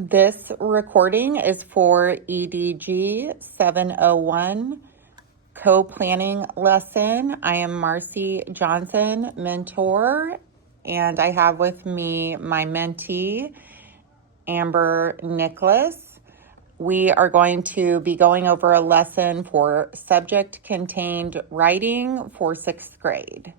This recording is for EDG 701 co-planning lesson. I am Marcy Johnson, mentor, and I have with me my mentee, Amber Nicholas. We are going to be going over a lesson for subject-contained writing for 6th grade.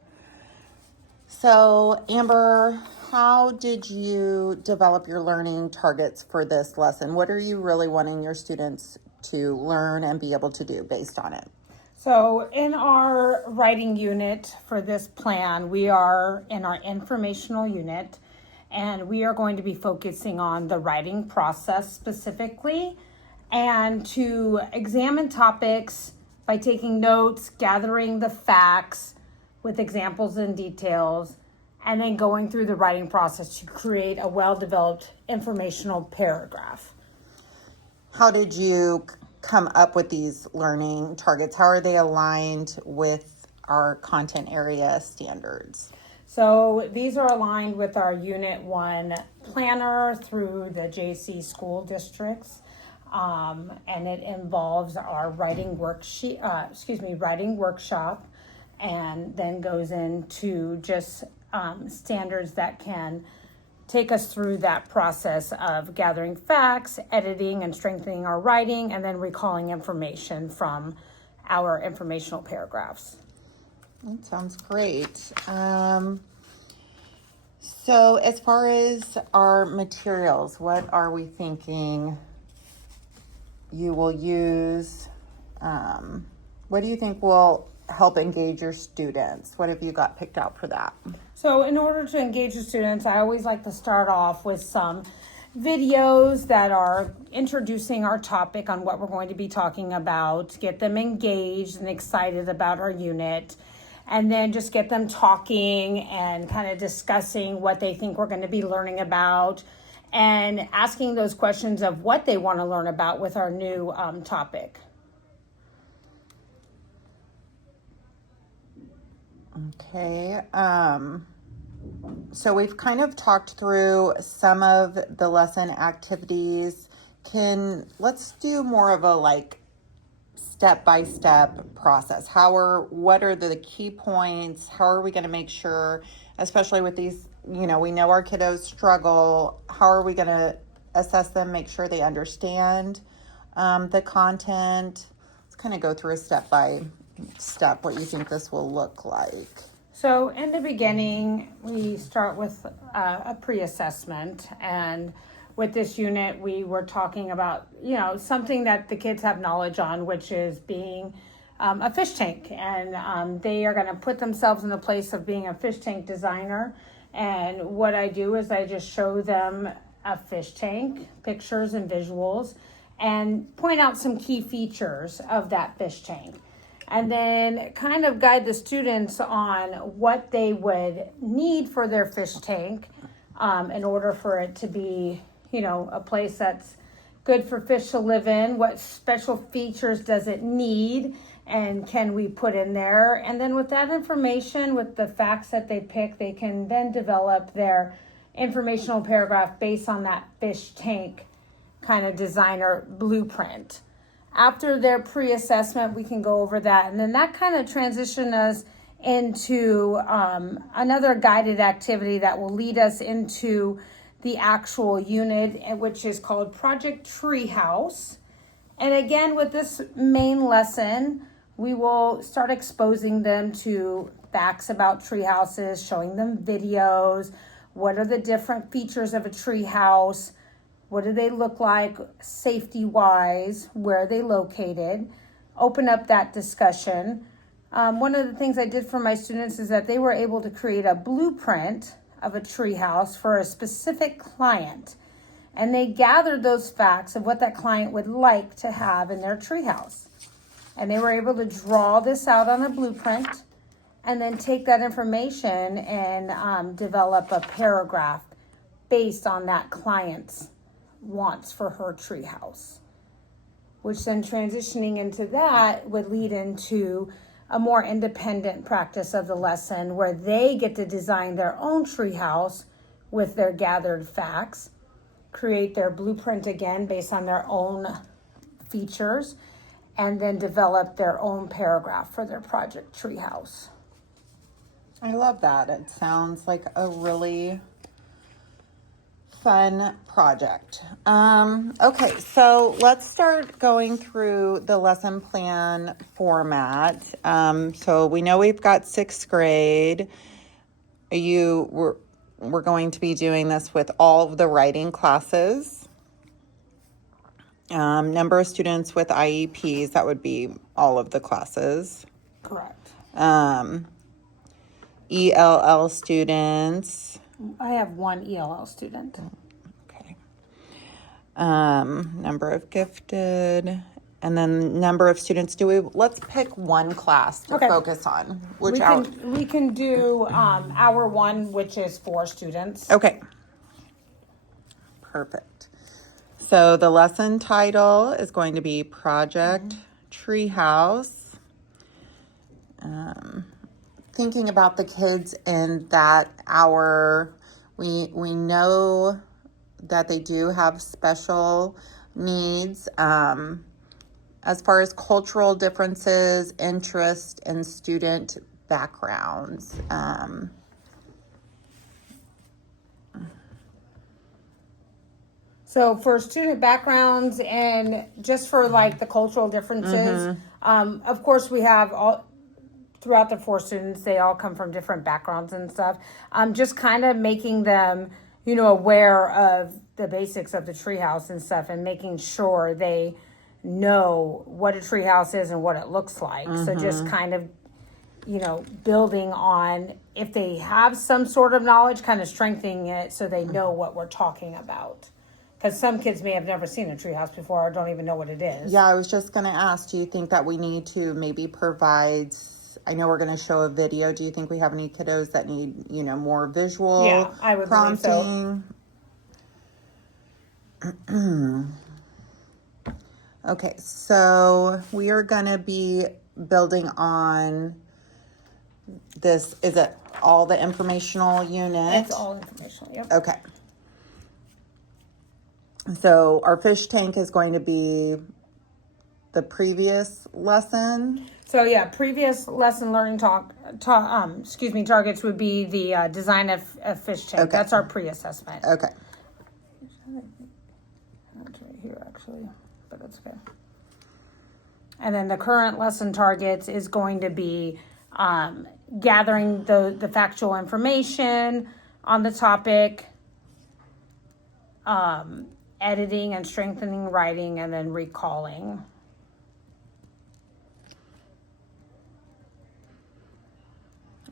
So, Amber, how did you develop your learning targets for this lesson? What are you really wanting your students to learn and be able to do based on it? So in our writing unit for this plan, we are in our informational unit, and we are going to be focusing on the writing process specifically and to examine topics by taking notes, gathering the facts with examples and details, and then going through the writing process to create a well-developed informational paragraph. How did you come up with these learning targets? How are they aligned with our content area standards? So these are aligned with our Unit 1 planner through the JC school districts. And it involves our writing workshop, and then goes into just standards that can take us through that process of gathering facts, editing and strengthening our writing, and then recalling information from our informational paragraphs. That sounds great. So as far as our materials, what are we thinking you will use? What do you think will help engage your students? What have you got picked out for that? So in order to engage the students, I always like to start off with some videos that are introducing our topic on what we're going to be talking about, get them engaged and excited about our unit, and then just get them talking and kind of discussing what they think we're going to be learning about and asking those questions of what they want to learn about with our new topic. Okay. So we've kind of talked through some of the lesson activities. Let's do more of a step-by-step process. What are the key points? How are we going to make sure, especially with these, we know our kiddos struggle. How are we going to assess them, make sure they understand the content? Let's kind of go through a step-by-step what you think this will look like. So in the beginning, we start with a pre-assessment, and with this unit, we were talking about, something that the kids have knowledge on, which is being a fish tank, and they are going to put themselves in the place of being a fish tank designer. And what I do is I just show them a fish tank, pictures and visuals, and point out some key features of that fish tank. And then kind of guide the students on what they would need for their fish tank in order for it to be, a place that's good for fish to live in. What special features does it need and can we put in there? And then with that information, with the facts that they pick, they can then develop their informational paragraph based on that fish tank kind of designer blueprint. After their pre-assessment, we can go over that. And then that kind of transitions us into another guided activity that will lead us into the actual unit, which is called Project Treehouse. And again, with this main lesson, we will start exposing them to facts about tree houses, showing them videos. What are the different features of a tree house? What do they look like safety-wise? Where are they located? Open up that discussion. One of the things I did for my students is that they were able to create a blueprint of a treehouse for a specific client. And they gathered those facts of what that client would like to have in their treehouse. And they were able to draw this out on a blueprint and then take that information and develop a paragraph based on that client's wants for her treehouse, which then transitioning into that would lead into a more independent practice of the lesson where they get to design their own treehouse with their gathered facts. create their blueprint again based on their own features, and then develop their own paragraph for their project treehouse. I love that. It sounds like a really fun project. Okay, so let's start going through the lesson plan format. So we know we've got sixth grade. We're going to be doing this with all of the writing classes. Number of students with IEPs, that would be all of the classes. Correct. ELL students. I have one ELL student. Okay. Number of gifted, and then number of students. Let's pick one class to Okay. focus on. We can do hour one, which is 4 students. Okay. Perfect. So the lesson title is going to be Project Treehouse. Thinking about the kids in that hour, we know that they do have special needs as far as cultural differences, interest, and student backgrounds. So for student backgrounds and just for like the cultural differences, of course we have all throughout the 4 students, they all come from different backgrounds and stuff. Just kind of making them, aware of the basics of the treehouse and stuff, and making sure they know what a treehouse is and what it looks like. So just kind of, building on, if they have some sort of knowledge, kind of strengthening it so they know what we're talking about. Because some kids may have never seen a treehouse before or don't even know what it is. Yeah, I was just going to ask, do you think that we need to maybe provide, I know we're going to show a video. Do you think we have any kiddos that need, more visual Yeah, I would believe so. prompting? Okay, so we are going to be building on this. Is it all the informational unit? It's all informational, yep. Okay. So our fish tank is going to be the previous lesson. So yeah, previous lesson learning targets would be the design of fish tank. Okay. That's our pre-assessment. Okay. That's right here actually, but that's okay. And then the current lesson targets is going to be gathering the factual information on the topic, editing and strengthening writing, and then recalling.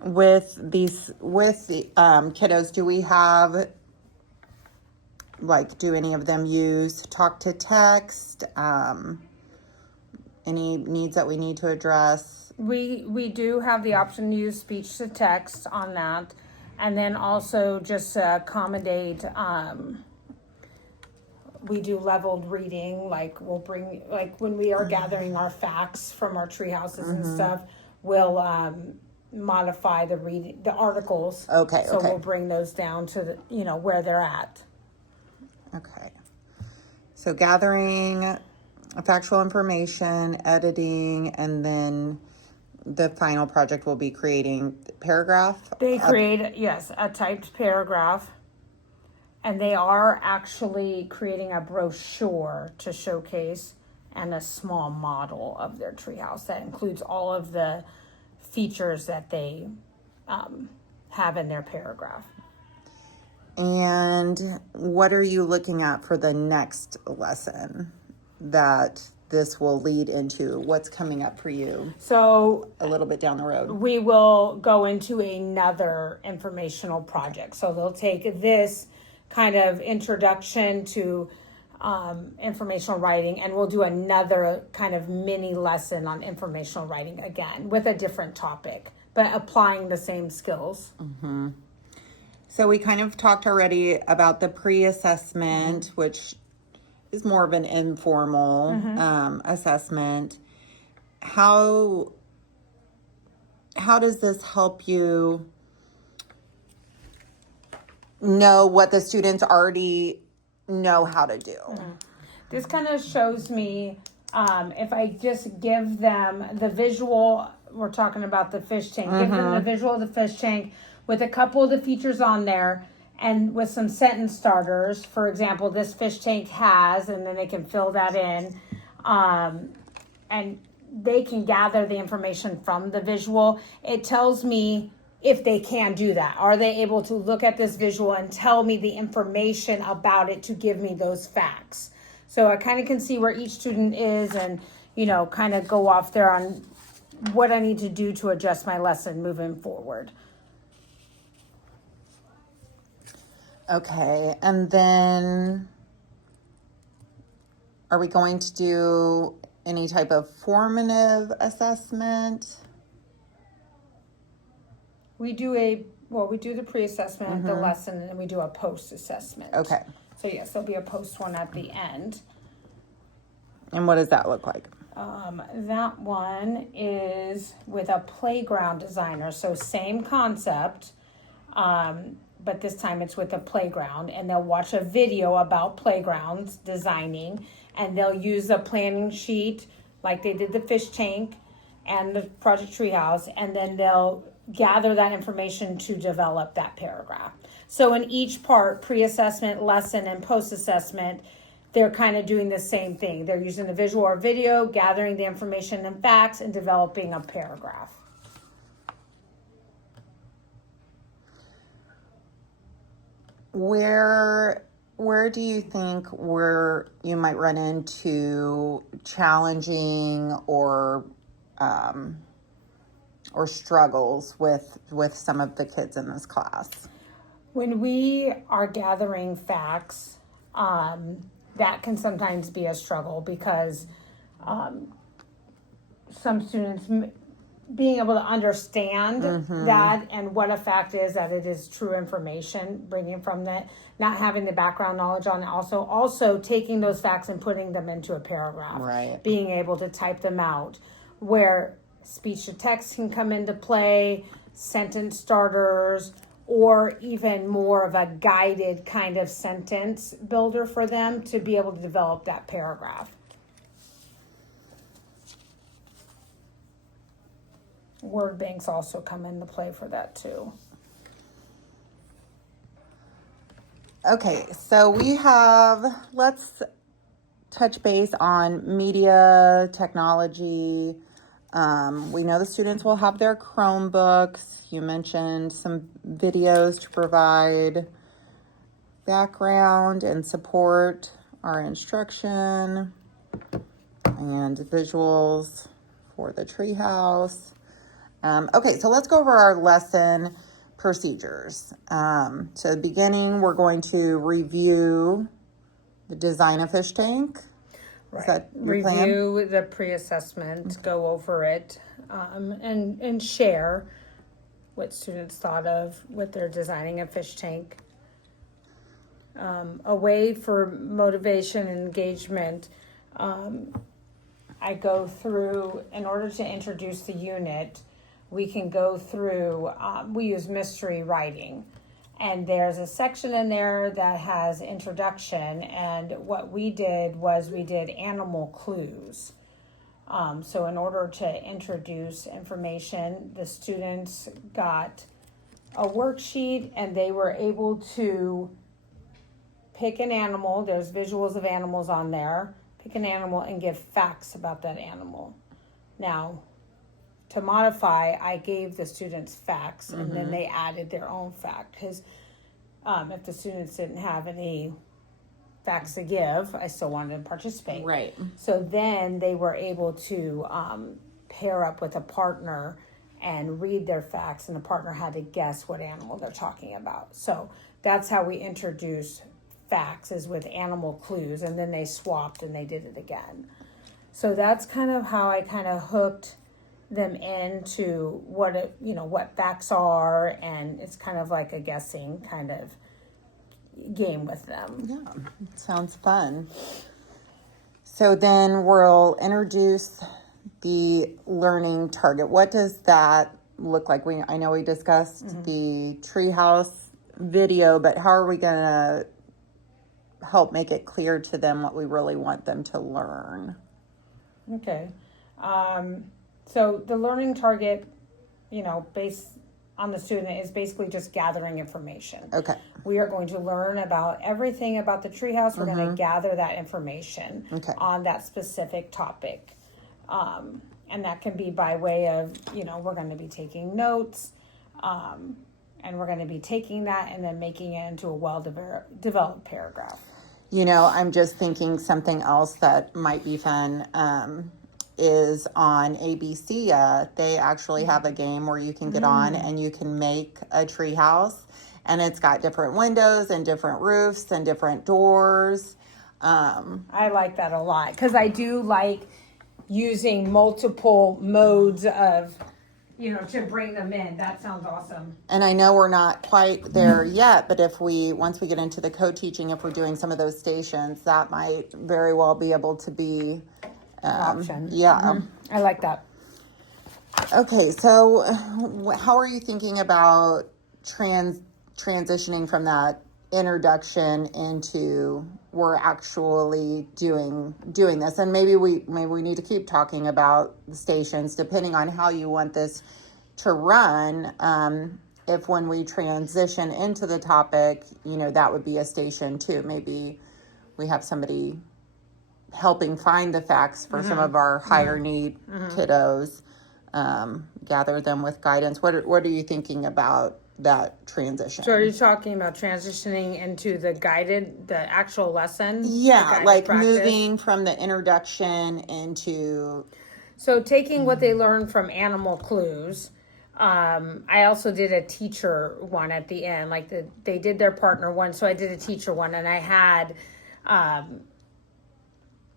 With the kiddos, do we have, do any of them use talk to text? Any needs that we need to address? We do have the option to use speech to text on that, and then also just accommodate. We do leveled reading, we'll bring, when we are gathering our facts from our tree houses and stuff, we'll modify the articles. Okay. So we'll bring those down to the, where they're at. Okay. So gathering factual information, editing, and then the final project will be creating paragraph. They create, yes, a typed paragraph. And they are actually creating a brochure to showcase and a small model of their treehouse that includes all of the features that they have in their paragraph. And what are you looking at for the next lesson that this will lead into? What's coming up for you? So a little bit down the road. We will go into another informational project. So they'll take this kind of introduction to informational writing, and we'll do another kind of mini lesson on informational writing again with a different topic, but applying the same skills. Mm-hmm. So we kind of talked already about the pre-assessment, which is more of an informal assessment. How does this help you know what the students already know how to do. This kind of shows me if I just give them the visual, we're talking about the fish tank, give them the visual of the fish tank with a couple of the features on there and with some sentence starters. For example, this fish tank has, and then they can fill that in. And they can gather the information from the visual. It tells me if they can do that. Are they able to look at this visual and tell me the information about it to give me those facts? So I kind of can see where each student is and, kind of go off there on what I need to do to adjust my lesson moving forward. Okay, and then are we going to do any type of formative assessment? We do the pre-assessment, the lesson, and then we do a post-assessment. Okay. So yes, there'll be a post one at the end. And what does that look like? That one is with a playground designer. So same concept, but this time it's with a playground, and they'll watch a video about playgrounds designing, and they'll use a planning sheet like they did the fish tank and the Project Treehouse, and then they'll gather that information to develop that paragraph. So in each part, pre-assessment, lesson, and post-assessment, they're kind of doing the same thing. They're using the visual or video, gathering the information and facts, and developing a paragraph. Where do you think you might run into challenging or struggles with some of the kids in this class? When we are gathering facts, that can sometimes be a struggle because some students being able to understand that and what a fact is, that it is true information, bringing from that, not having the background knowledge on it, also taking those facts and putting them into a paragraph, Right. Being able to type them out, where speech to text can come into play, sentence starters, or even more of a guided kind of sentence builder for them to be able to develop that paragraph. Word banks also come into play for that too. Okay, so let's touch base on media, technology. We know the students will have their Chromebooks. You mentioned some videos to provide background and support our instruction, and visuals for the treehouse. Okay, so let's go over our lesson procedures. So beginning, we're going to review the design of fish tank. Is that your plan? Review the pre-assessment, go over it, and share what students thought of with their designing a fish tank. A way for motivation and engagement, I go through, in order to introduce the unit, we can go through, we use mystery writing. And there's a section in there that has introduction, and what we did was we did animal clues. So in order to introduce information, the students got a worksheet and they were able to pick an animal. There's visuals of animals on there. Pick an animal and give facts about that animal. Now, to modify, I gave the students facts, and then they added their own fact. Because if the students didn't have any facts to give, I still wanted them to participate. Right. So then they were able to pair up with a partner and read their facts, and the partner had to guess what animal they're talking about. So that's how we introduced facts, is with animal clues, and then they swapped and they did it again. So that's kind of how I kind of hooked them into what facts are, and it's kind of like a guessing kind of game with them. Yeah, sounds fun. So then we'll introduce the learning target. What does that look like? I know we discussed the treehouse video, but how are we going to help make it clear to them what we really want them to learn. Okay. So the learning target, based on the student is basically just gathering information. Okay. We are going to learn about everything about the treehouse. We're going to gather that information on that specific topic. And that can be by way of, we're going to be taking notes, and we're going to be taking that and then making it into a well-developed paragraph. I'm just thinking something else that might be fun is on ABC. They actually have a game where you can get on and you can make a tree house, and it's got different windows and different roofs and different doors. I like that a lot because I do like using multiple modes of, to bring them in. That sounds awesome. And I know we're not quite there yet, but once we get into the co-teaching, if we're doing some of those stations, that might very well be able to be option. Yeah. I like that. Okay, so how are you thinking about transitioning from that introduction into we're actually doing this? And maybe we need to keep talking about the stations depending on how you want this to run. If when we transition into the topic, that would be a station too. Maybe we have somebody helping find the facts for some of our higher need kiddos, gather them with guidance. What are you thinking about that transition? So are you talking about transitioning into the actual lesson? Yeah, like practice? Moving from the introduction into... So taking what they learned from animal clues. I also did a teacher one at the end, like they did their partner one. So I did a teacher one, and I had...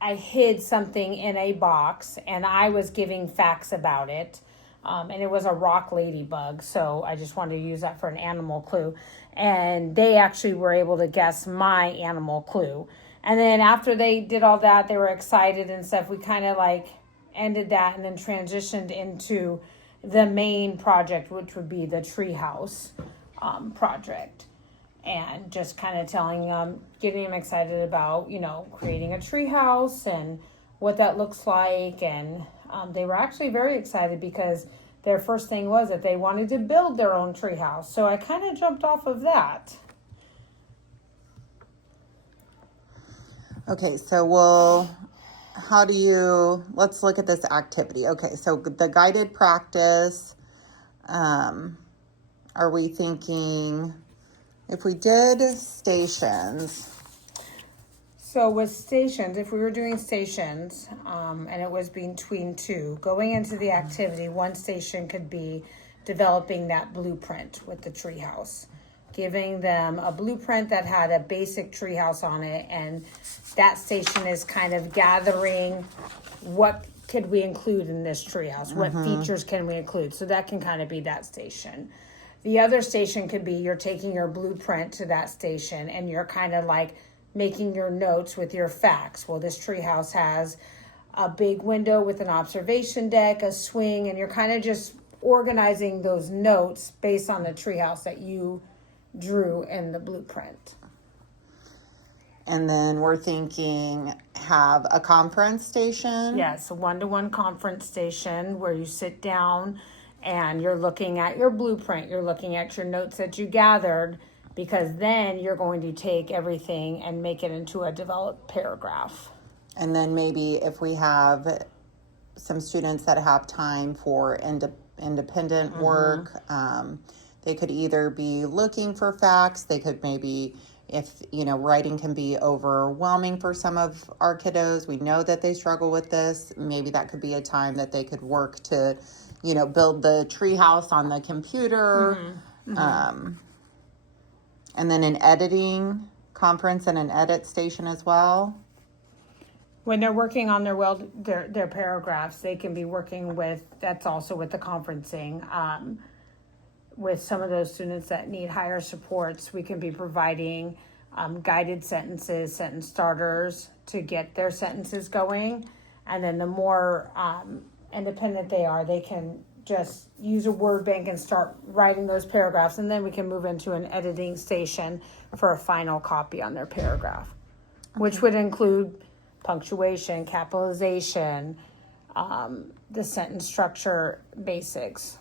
I hid something in a box, and I was giving facts about it. And it was a rock ladybug, so I just wanted to use that for an animal clue. And they actually were able to guess my animal clue. And then after they did all that, they were excited and stuff. We kind of like ended that and then transitioned into the main project, which would be the treehouse project. And just kind of telling them, getting them excited about, creating a treehouse and what that looks like. And they were actually very excited because their first thing was that they wanted to build their own treehouse. So I kind of jumped off of that. Okay, so let's look at this activity. Okay, so the guided practice, are we thinking... If we did stations. So with stations, if we were doing stations, and it was between two, going into the activity, one station could be developing that blueprint with the treehouse. Giving them a blueprint that had a basic treehouse on it, and that station is kind of gathering what could we include in this treehouse? What features can we include? So that can kind of be that station. The other station could be you're taking your blueprint to that station and you're kind of like making your notes with your facts. Well, this treehouse has a big window with an observation deck, a swing, and you're kind of just organizing those notes based on the treehouse that you drew in the blueprint. And then we're thinking have a conference station. Yes, a one-to-one conference station where you sit down and you're looking at your blueprint, you're looking at your notes that you gathered, because then you're going to take everything and make it into a developed paragraph. And then maybe if we have some students that have time for independent work, they could either be looking for facts, they could maybe, if, writing can be overwhelming for some of our kiddos, we know that they struggle with this, maybe that could be a time that they could work to build the treehouse on the computer. And then an editing conference and an edit station as well. When they're working on their paragraphs, they can be working with, that's also with the conferencing. With some of those students that need higher supports, we can be providing guided sentences, sentence starters to get their sentences going. And then the more independent they are, they can just use a word bank and start writing those paragraphs, and then we can move into an editing station for a final copy on their paragraph. which would include punctuation, capitalization, the sentence structure basics.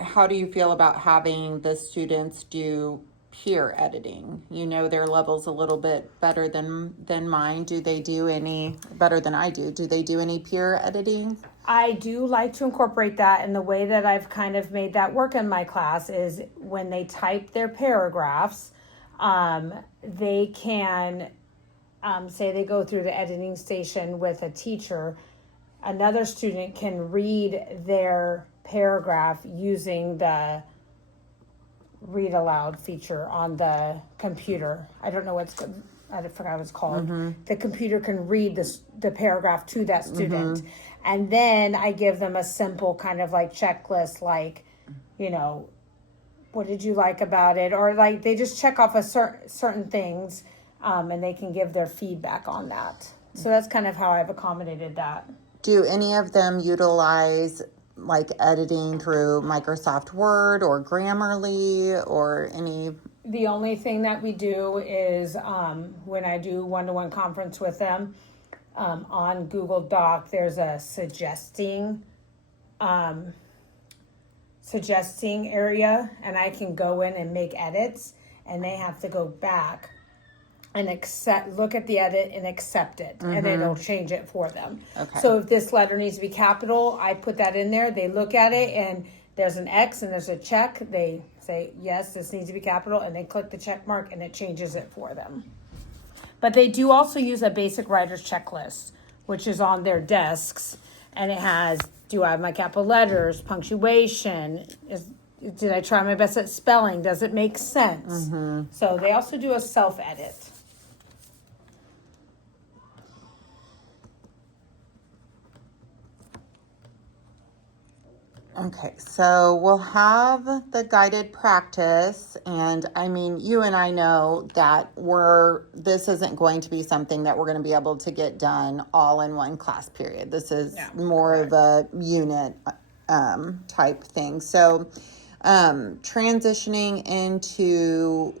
How do you feel about having the students do peer editing? You know their levels a little bit better than mine. Do they do any better than I do? Do they do any peer editing? I do like to incorporate that, and the way that I've kind of made that work in my class is when they type their paragraphs, they can say they go through the editing station with a teacher. Another student can read their paragraph using the read aloud feature on the computer. I don't know I forgot what it's called. The computer can read the paragraph to that student. And then I give them a simple kind of like checklist, like, what did you like about it? Or like they just check off certain things, and they can give their feedback on that. So that's kind of how I've accommodated that. Do any of them utilize like editing through Microsoft Word or Grammarly or any? The only thing that we do is when I do one-to-one conference with them, on Google Doc, there's a suggesting area, and I can go in and make edits, and they have to go back and look at the edit and accept it, and it'll change it for them. Okay. So if this letter needs to be capital, I put that in there. They look at it, and there's an X and there's a check. They say, yes, this needs to be capital, and they click the check mark, and it changes it for them. But they do also use a basic writer's checklist, which is on their desks, and it has, do I have my capital letters, punctuation, did I try my best at spelling, does it make sense? So they also do a self-edit. Okay, so we'll have the guided practice, and I mean, you and I know that this isn't going to be something that we're going to be able to get done all in one class period. This is more of a unit type thing. So transitioning into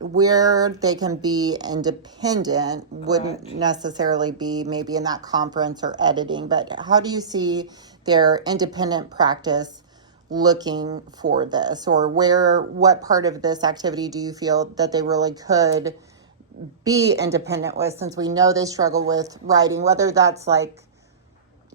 where they can be independent wouldn't necessarily be maybe in that conference or editing, but how do you see their independent practice looking for this, or what part of this activity do you feel that they really could be independent with, since we know they struggle with writing, whether that's like,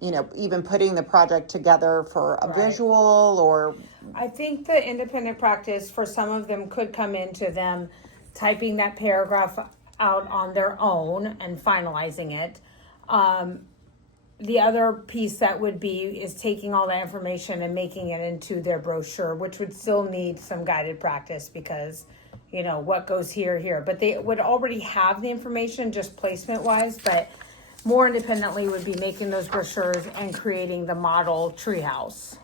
even putting the project together for a visual or... I think the independent practice for some of them could come into them typing that paragraph out on their own and finalizing it. The other piece that would be is taking all that information and making it into their brochure, which would still need some guided practice because, what goes here. But they would already have the information just placement wise, but more independently would be making those brochures and creating the model treehouse.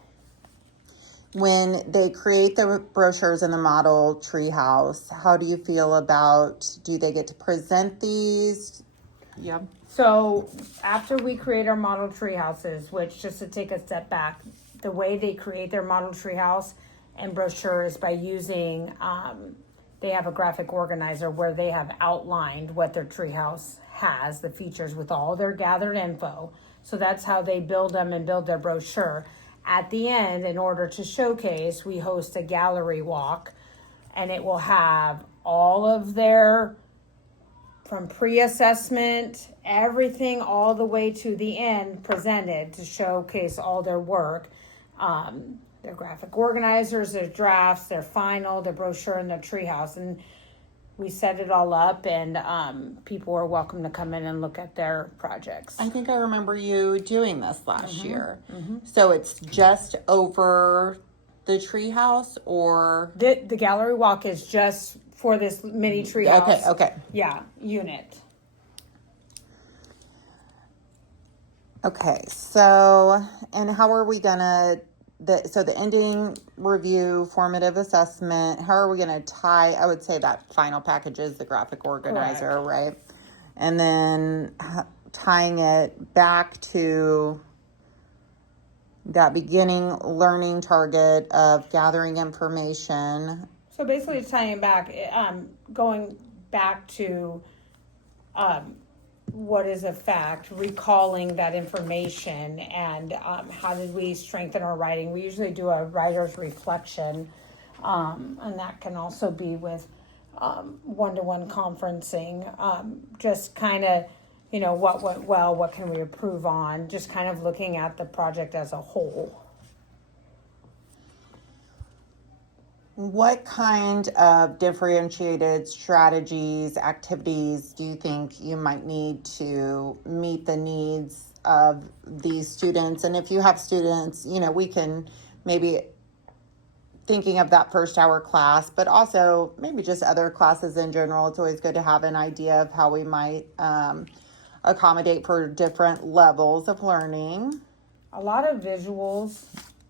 When they create the brochures in the model treehouse, how do you feel about, do they get to present these? Yep. So after we create our model tree houses, which, just to take a step back, the way they create their model tree house and brochure is by using, they have a graphic organizer where they have outlined what their tree house has, the features with all their gathered info. So that's how they build them and build their brochure. At the end, in order to showcase, we host a gallery walk, and it will have all of their, from pre-assessment, everything all the way to the end presented to showcase all their work. Their graphic organizers, their drafts, their final, their brochure, and their treehouse. And we set it all up, and people are welcome to come in and look at their projects. I think I remember you doing this last year. So it's just over the treehouse, or? The gallery walk is just for this mini treehouse. Okay. Yeah, unit. Okay, so, and how are we gonna, the ending review, formative assessment, how are we gonna tie, I would say that final package is the graphic organizer, Correct. right? And then tying it back to that beginning learning target of gathering information. So basically, tying back, going back to what is a fact, recalling that information, and how did we strengthen our writing. We usually do a writer's reflection, and that can also be with one-to-one conferencing, just kind of, what went well, what can we improve on, just kind of looking at the project as a whole. What kind of differentiated strategies, activities do you think you might need to meet the needs of these students? And if you have students, we can maybe thinking of that first hour class, but also maybe just other classes in general. It's always good to have an idea of how we might accommodate for different levels of learning. A lot of visuals,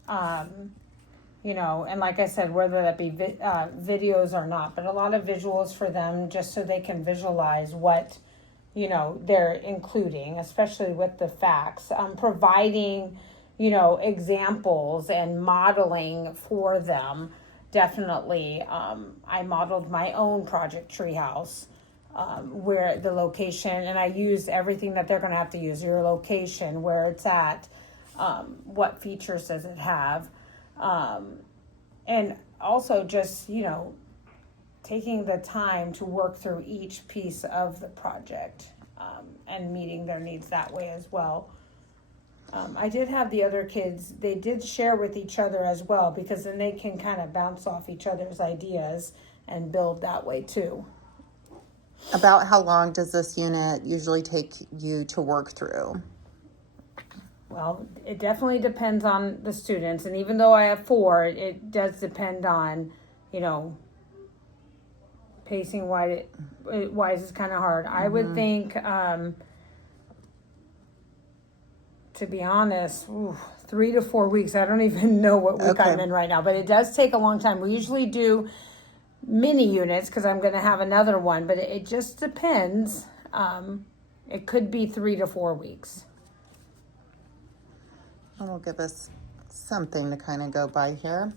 and like I said, whether that be videos or not, but a lot of visuals for them just so they can visualize what, they're including, especially with the facts, providing, examples and modeling for them. Definitely, I modeled my own project Treehouse, where the location, and I used everything that they're going to have to use, your location, where it's at, what features does it have, and also just, taking the time to work through each piece of the project, and meeting their needs that way as well. I did have the other kids, they did share with each other as well, because then they can kind of bounce off each other's ideas and build that way too. About how long does this unit usually take you to work through? Well, it definitely depends on the students, and even though I have 4, it does depend on, pacing wise is kind of hard. I would think, to be honest, 3 to 4 weeks. I don't even know what week I'm in right now, but it does take a long time. We usually do mini units because I'm going to have another one, but it just depends. It could be 3 to 4 weeks. That'll give us something to kind of go by here.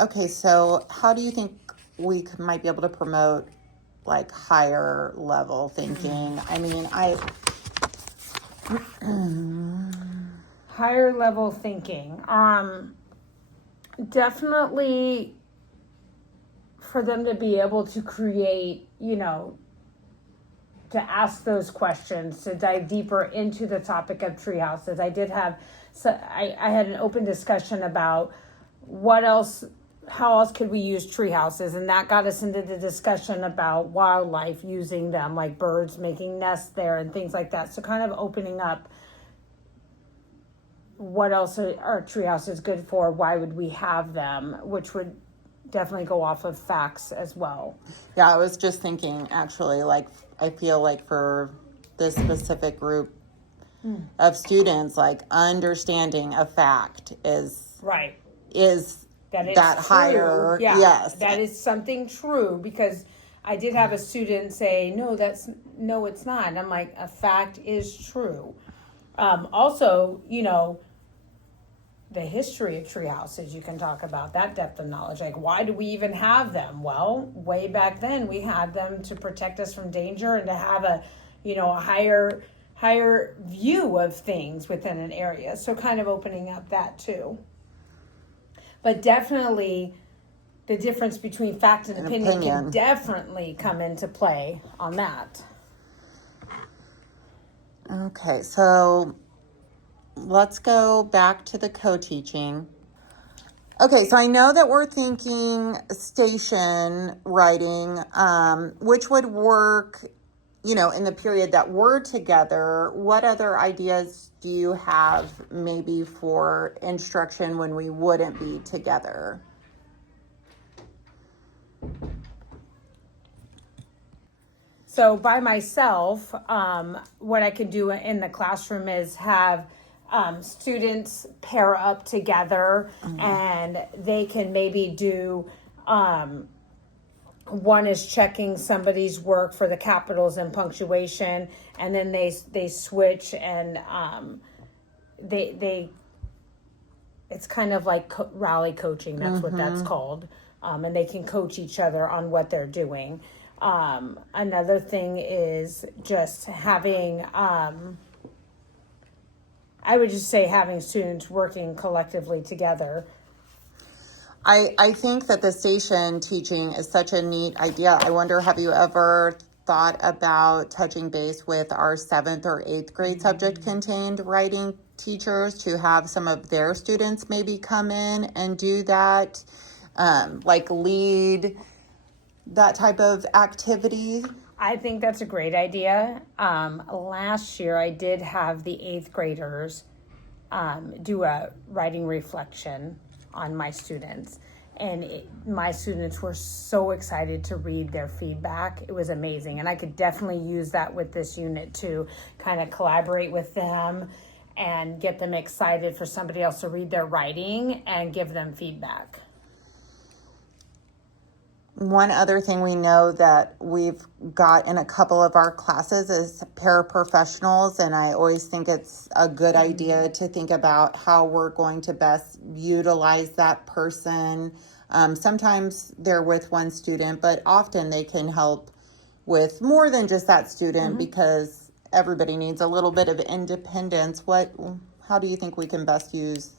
Okay, so how do you think we might be able to promote like higher level thinking? I mean, higher level thinking. Definitely for them to be able to create, to ask those questions, to dive deeper into the topic of tree houses. I did have, I had an open discussion about how else could we use tree houses, and that got us into the discussion about wildlife using them, like birds making nests there and things like that. So kind of opening up what else are tree houses good for, why would we have them, which would definitely go off of facts as well. Yeah, I was just thinking actually, like, I feel like for this specific group of students, like understanding a fact is that higher. Yeah, yes, that is something true, because I did have a student say, no, it's not. And I'm like, a fact is true. Also, the history of tree houses, you can talk about that depth of knowledge. Like, why do we even have them? Well, way back then we had them to protect us from danger and to have a higher view of things within an area. So kind of opening up that too. But definitely the difference between fact and opinion can definitely come into play on that. Okay, so let's go back to the co-teaching. Okay, so I know that we're thinking station writing, which would work, in the period that we're together. What other ideas do you have maybe for instruction when we wouldn't be together? So by myself, what I could do in the classroom is have students pair up together, and they can maybe do, one is checking somebody's work for the capitals and punctuation, and then they switch, and they it's kind of like rally coaching. That's what that's called. and they can coach each other on what they're doing. Another thing is just having, I would just say having students working collectively together. I think that the station teaching is such a neat idea. I wonder, have you ever thought about touching base with our 7th or 8th grade subject contained writing teachers to have some of their students maybe come in and do that, like lead that type of activity? I think that's a great idea. Last year, I did have the 8th graders do a writing reflection on my students. And my students were so excited to read their feedback. It was amazing. And I could definitely use that with this unit to kind of collaborate with them and get them excited for somebody else to read their writing and give them feedback. One other thing we know that we've got in a couple of our classes is paraprofessionals, and I always think it's a good idea to think about how we're going to best utilize that person. Sometimes they're with one student, but often they can help with more than just that student because everybody needs a little bit of independence. How do you think we can best use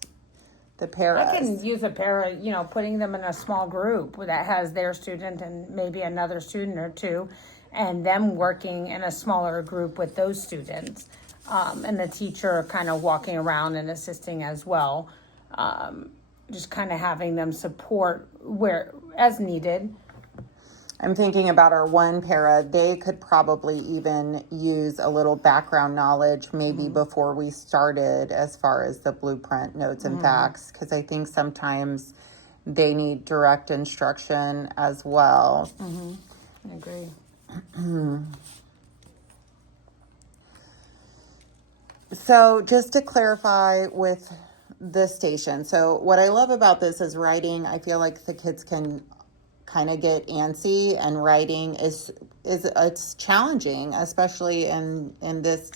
the paras? I can use a para, putting them in a small group that has their student and maybe another student or two, and them working in a smaller group with those students, and the teacher kind of walking around and assisting as well. Just kind of having them support where as needed. I'm thinking about our one para. They could probably even use a little background knowledge maybe before we started as far as the blueprint notes and facts, because I think sometimes they need direct instruction as well. I agree. So just to clarify with the station, so what I love about this is writing. I feel like the kids can kind of get antsy, and writing is it's challenging, especially in this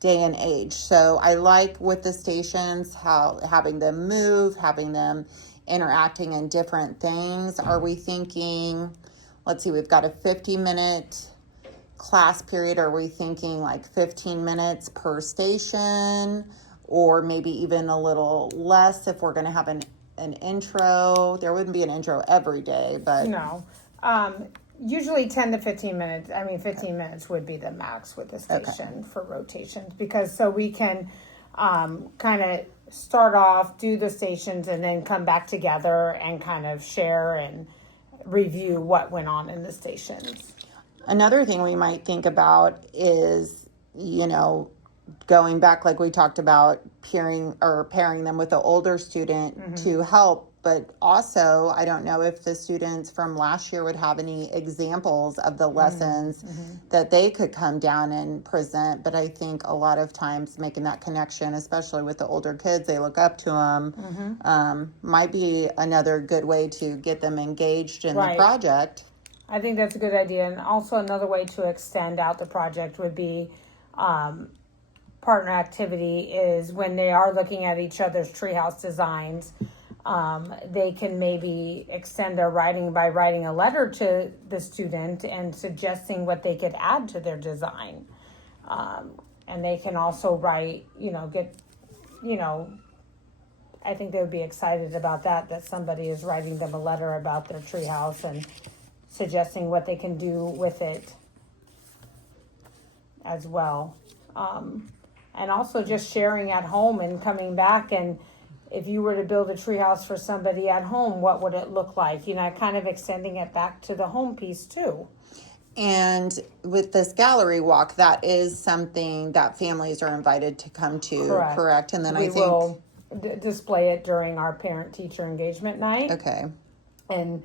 day and age. So I like with the stations how having them move, having them interacting in different things. Are we thinking, let's see, we've got a 50-minute class period. Are we thinking like 15 minutes per station, or maybe even a little less if we're going to have an intro? There wouldn't be an intro every day, but No. Usually 10 to 15 minutes. 15 minutes would be the max with the station for rotations, because so we can kind of start off, do the stations, and then come back together and kind of share and review what went on in the stations. another thing we might think about is, going back, like we talked about, pairing them with the older student to help. But also, I don't know if the students from last year would have any examples of the lessons that they could come down and present. But I think a lot of times making that connection, especially with the older kids, they look up to them, might be another good way to get them engaged in the project. I think that's a good idea. And also another way to extend out the project would be partner activity is when they are looking at each other's treehouse designs, they can maybe extend their writing by writing a letter to the student and suggesting what they could add to their design. And they can also write, I think they would be excited about that somebody is writing them a letter about their treehouse and suggesting what they can do with it as well. And also just sharing at home and coming back, and if you were to build a treehouse for somebody at home, what would it look like? Kind of extending it back to the home piece too. And with this gallery walk, that is something that families are invited to come to, correct? And then we will display it during our parent-teacher engagement night. Okay. And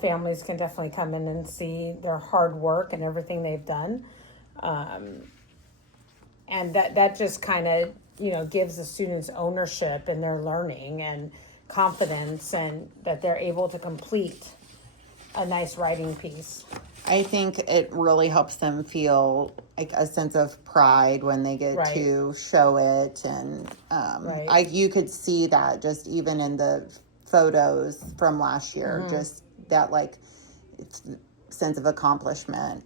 families can definitely come in and see their hard work and everything they've done. And that just kind of, gives the students ownership in their learning and confidence, and that they're able to complete a nice writing piece. I think it really helps them feel like a sense of pride when they get to show it. And you could see that just even in the photos from last year. Just that like sense of accomplishment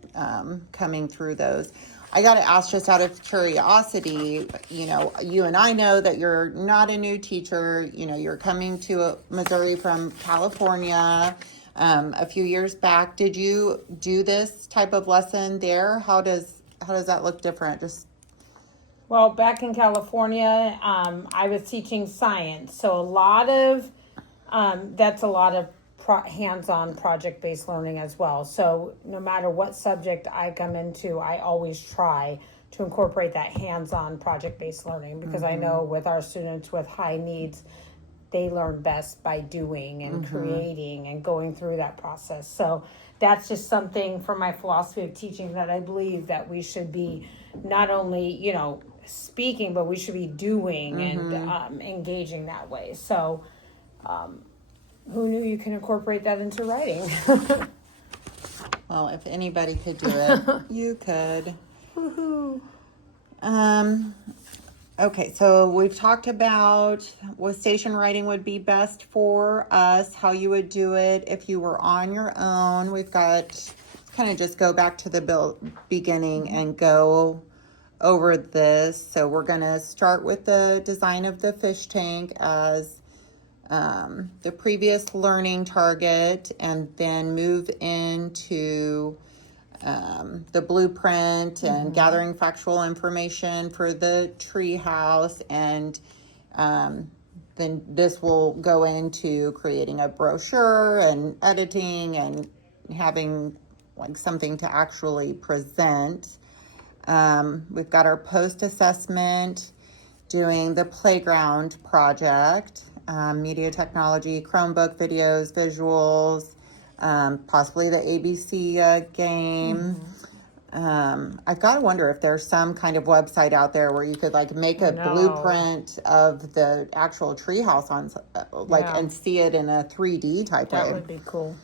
coming through those. I got to ask, just out of curiosity, you know, you and I know that you're not a new teacher. You know, you're coming to Missouri from California a few years back. Did you do this type of lesson there? How does that look different? Well, back in California, I was teaching science, so a lot of that's a lot of hands-on project-based learning as well. So no matter what subject I come into, I always try to incorporate that hands-on project-based learning, because I know with our students with high needs, they learn best by doing and creating and going through that process. So that's just something for my philosophy of teaching, that I believe that we should be not only, you know, speaking, but we should be doing and engaging that way. So who knew you can incorporate that into writing? Well, if anybody could do it, you could. Woohoo. Okay, so we've talked about what station writing would be best for us, how you would do it if you were on your own. We've got kind of just go back to the beginning and go over this. So we're going to start with the design of the fish tank as the previous learning target, and then move into the blueprint and gathering factual information for the tree house. And then this will go into creating a brochure and editing and having like something to actually present. We've got our post assessment, doing the playground project, media technology, Chromebook videos, visuals, possibly the ABC game. I've got to wonder if there's some kind of website out there where you could like make a blueprint of the actual treehouse on and see it in a 3D type way. That would be cool.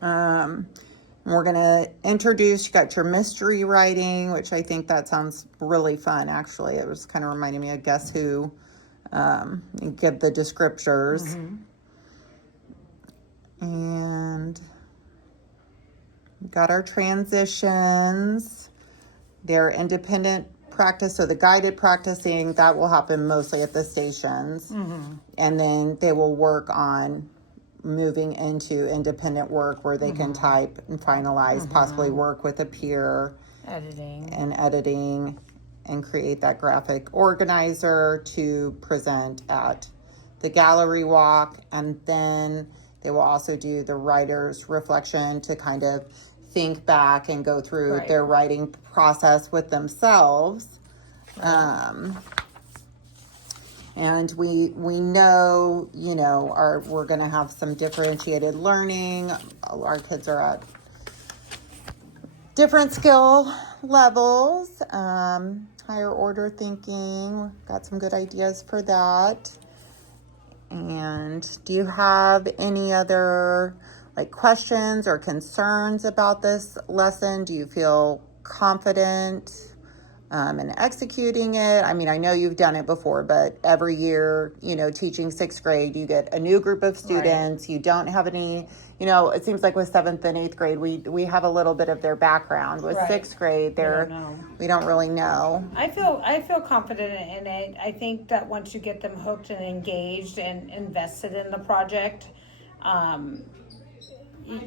We're going to introduce, you got your mystery writing, which I think that sounds really fun, actually. It was kind of reminding me of Guess Who. Give the descriptors. And we got our transitions. They're independent practice, so the guided practicing, that will happen mostly at the stations. And then they will work on moving into independent work where they can type and finalize, possibly work with a peer. Editing and create that graphic organizer to present at the gallery walk. And then they will also do the writer's reflection to kind of think back and go through their writing process with themselves. And we know, you know, we're going to have some differentiated learning. Our kids are at different skill levels, higher order thinking. Got some good ideas for that. And do you have any other like questions or concerns about this lesson? Do you feel confident in executing it? I mean, I know you've done it before, but every year, you know, teaching sixth grade, you get a new group of students. You don't have any, you know, it seems like with seventh and eighth grade, we have a little bit of their background. With sixth grade, we don't really know. I feel confident in it. I think that once you get them hooked and engaged and invested in the project,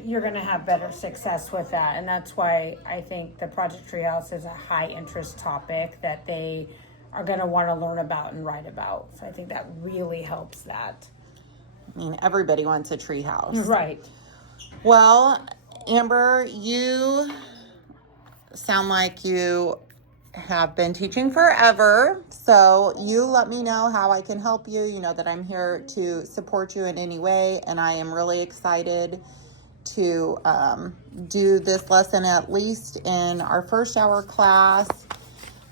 you're going to have better success with that. And that's why I think the Project Treehouse is a high interest topic that they are going to want to learn about and write about. So I think that really helps that. I mean, everybody wants a treehouse. Right. Well, Amber, you sound like you have been teaching forever. So you let me know how I can help you. You know that I'm here to support you in any way. And I am really excited to do this lesson at least in our first hour class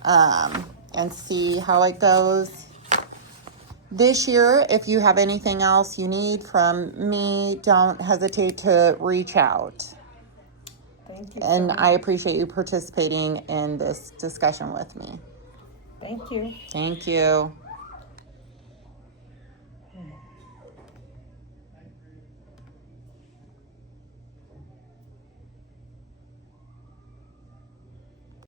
and see how it goes this year. If you have anything else you need from me, don't hesitate to reach out. Thank you. And I appreciate you participating in this discussion with me. Thank you. Thank you.